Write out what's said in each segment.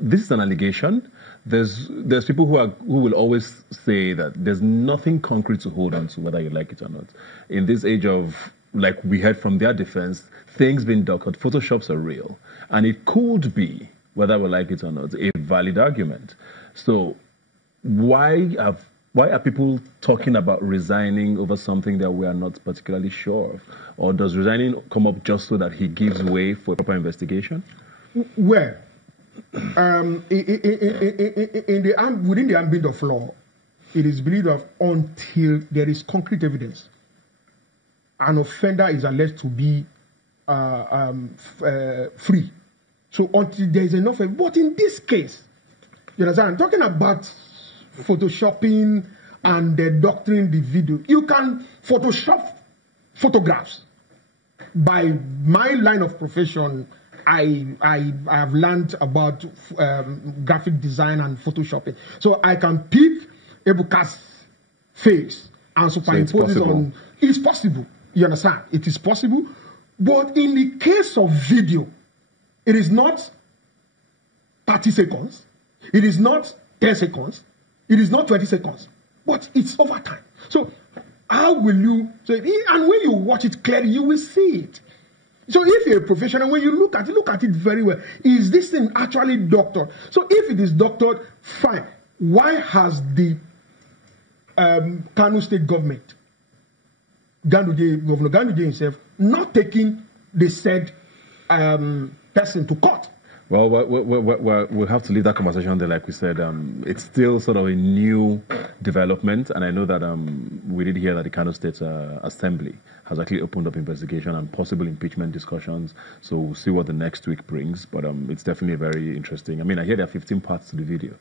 this is an allegation. There's people who will always say that there's nothing concrete to hold on to, whether you like it or not. In this age of, like we heard from their defense, things being doctored, Photoshops are real. And it could be, whether we like it or not, a valid argument. So why are people talking about resigning over something that we are not particularly sure of? Or does resigning come up just so that he gives way for a proper investigation? Well, within the ambit of law, it is believed that until there is concrete evidence, an offender is alleged to be free. So until there is enough, but in this case, you understand, I'm talking about photoshopping and doctoring the video. You can Photoshop photographs. By my line of profession, I have learned about graphic design and photoshopping. So I can pick Ebuka's face and superimpose it on. It is possible. You understand? It is possible. But in the case of video, it is not 30 seconds. It is not 10 seconds. It is not 20 seconds. But it's over time. So how will you... and when you watch it clearly, you will see it. So if you're a professional, when you look at it very well. Is this thing actually doctored? So if it is doctored, fine. Why has the Kano State government, Governor Ganduje himself, not taking the said person to court? Well, we'll have to leave that conversation there. Like we said, it's still sort of a new development, and I know that we did hear that the Kano State Assembly has actually opened up investigation and possible impeachment discussions. So we'll see what the next week brings. But it's definitely very interesting. I mean, I hear there are 15 parts to the video.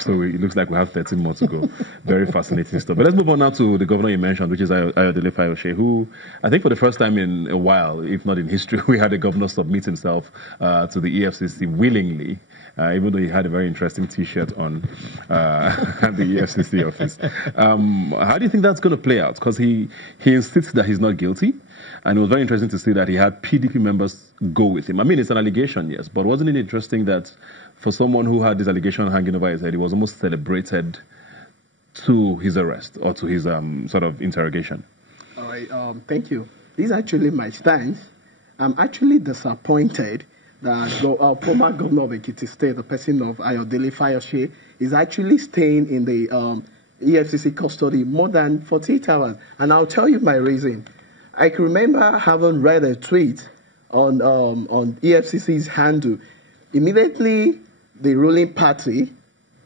So it looks like we have 13 more to go. Very fascinating stuff. But let's move on now to the governor you mentioned, which is Ayodele Fayose, who I think for the first time in a while, if not in history, we had a governor submit himself to the EFCC willingly, even though he had a very interesting T-shirt on at the EFCC office. How do you think that's going to play out? Because he insists that he's not guilty. And it was very interesting to see that he had PDP members go with him. I mean, it's an allegation, yes, but wasn't it interesting that for someone who had this allegation hanging over his head, he was almost celebrated to his arrest or to his sort of interrogation? All right, thank you. This is actually my stance. I'm actually disappointed that former governor of Ekiti State, the person of Ayodele Fayose, is actually staying in the EFCC custody more than 48 hours. And I'll tell you my reason. I can remember having read a tweet on EFCC's handle. Immediately, the ruling party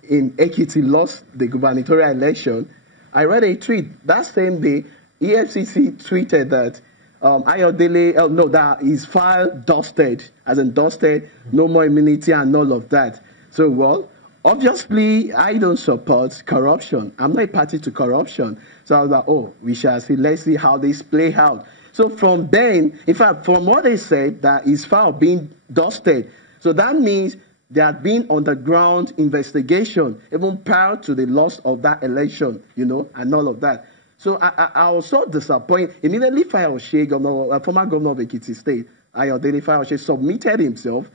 in Ekiti lost the gubernatorial election. I read a tweet that same day. EFCC tweeted that Ayodele, that his file dusted, as in dusted, no more immunity and all of that. So, well, obviously, I don't support corruption. I'm not a party to corruption. So I was like, oh, we shall see. Let's see how this play out. So from then, in fact, from what they said, that his file being dusted. So that means there had been underground investigation, even prior to the loss of that election, and all of that. So I was so disappointed. Immediately, Fayose, former governor of Ekiti State, Ayodele Fayose, submitted himself.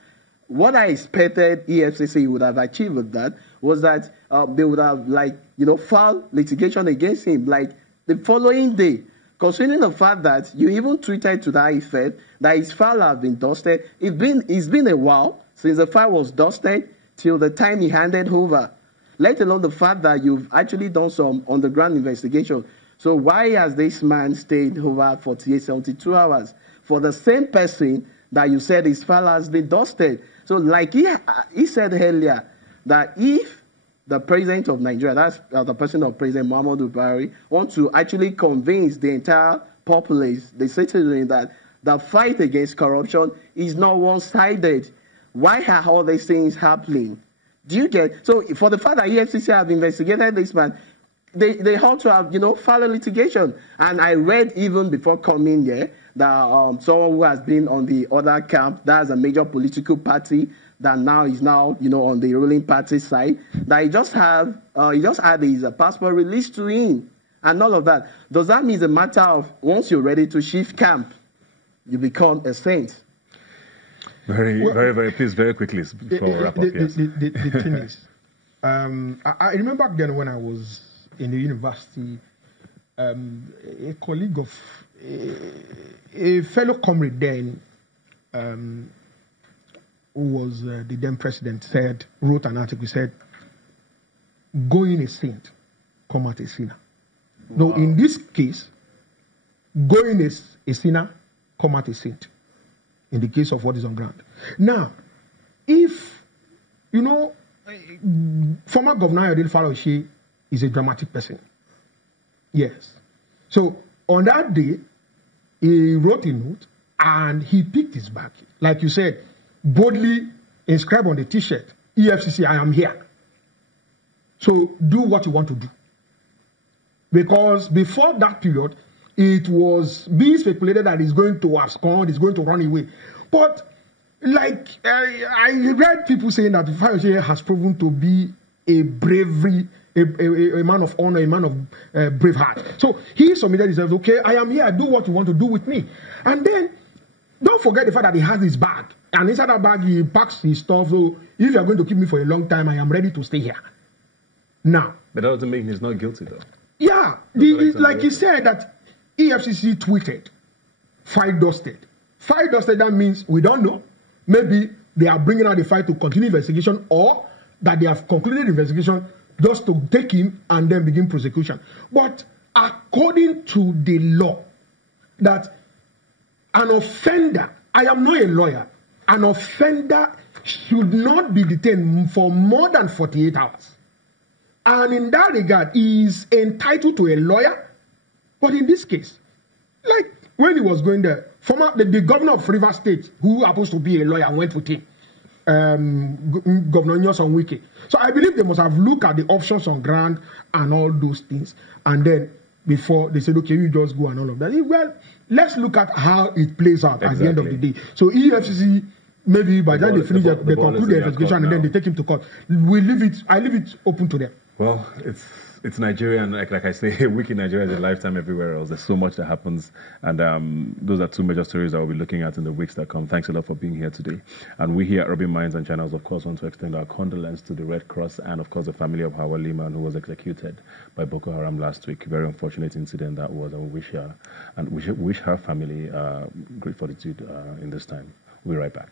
What I expected EFCC would have achieved with that was that they would have, filed litigation against him, like the following day. Considering the fact that you even tweeted to that effect that his file has been dusted. It's been a while since the file was dusted till the time he handed over. Let alone the fact that you've actually done some underground investigation. So why has this man stayed over 48, 72 hours for the same person that you said his file has been dusted? So like he said earlier, that if the president of Nigeria, that's the person of President Muhammadu Buhari, wants to actually convince the entire populace, the citizenry, that the fight against corruption is not one-sided, why are all these things happening? Do you get? So for the fact that EFCC have investigated this man, they ought to have, filed a litigation. And I read even before coming here that someone who has been on the other camp, that's a major political party that now is on the ruling party side, that he just had his passport released to him and all of that. Does that mean it's a matter of once you're ready to shift camp, you become a saint? Please, very quickly before we wrap up. Yes. The thing is, I remember back then when I was in the university, a colleague of a fellow comrade then, who was the then president, wrote an article, said, going a saint, come out a sinner. Wow. Now, in this case, going a sinner, come out a saint. In the case of what is on ground. Now, if, former Governor Ayodele Fayose is a dramatic person. Yes. So, on that day, he wrote a note and he picked his bag. Like you said, boldly inscribed on the t-shirt, EFCC, I am here. So, do what you want to do. Because before that period, it was being speculated that he's going to abscond, he's going to run away. But, like, I read people saying that Fayose has proven to be a bravery, a man of honor, a man of brave heart. So he submitted himself, okay, I am here, do what you want to do with me. And then, don't forget the fact that he has his bag. And inside that bag, he packs his stuff. So if you're going to keep me for a long time, I am ready to stay here. Now. But that doesn't mean he's not guilty, though. Yeah. Like he said that EFCC tweeted, file dusted. File dusted, that means we don't know. Maybe they are bringing out the file to continue investigation, or that they have concluded investigation just to take him and then begin prosecution. But according to the law, that an offender, I am not a lawyer, an offender should not be detained for more than 48 hours. And in that regard, he is entitled to a lawyer. But in this case, like when he was going there, the governor of Rivers State, who happens to be a lawyer, went with him, Governor Nyoson Wike. So I believe they must have looked at the options on ground and all those things. And then before they said, okay, you just go and all of that. Well, let's look at how it plays out at the end of the day. So EFCC, maybe by the time they finish, they conclude the investigation and then they take him to court. I leave it open to them. Well, it's Nigeria, and like I say, a week in Nigeria is a lifetime everywhere else. There's so much that happens, and those are two major stories that we'll be looking at in the weeks that come. Thanks a lot for being here today. And we here at Rubbin Minds and Channels, of course, want to extend our condolence to the Red Cross and, of course, the family of Hawa Liman, who was executed by Boko Haram last week. Very unfortunate incident that was, and we wish her family great fortitude in this time. We'll be right back.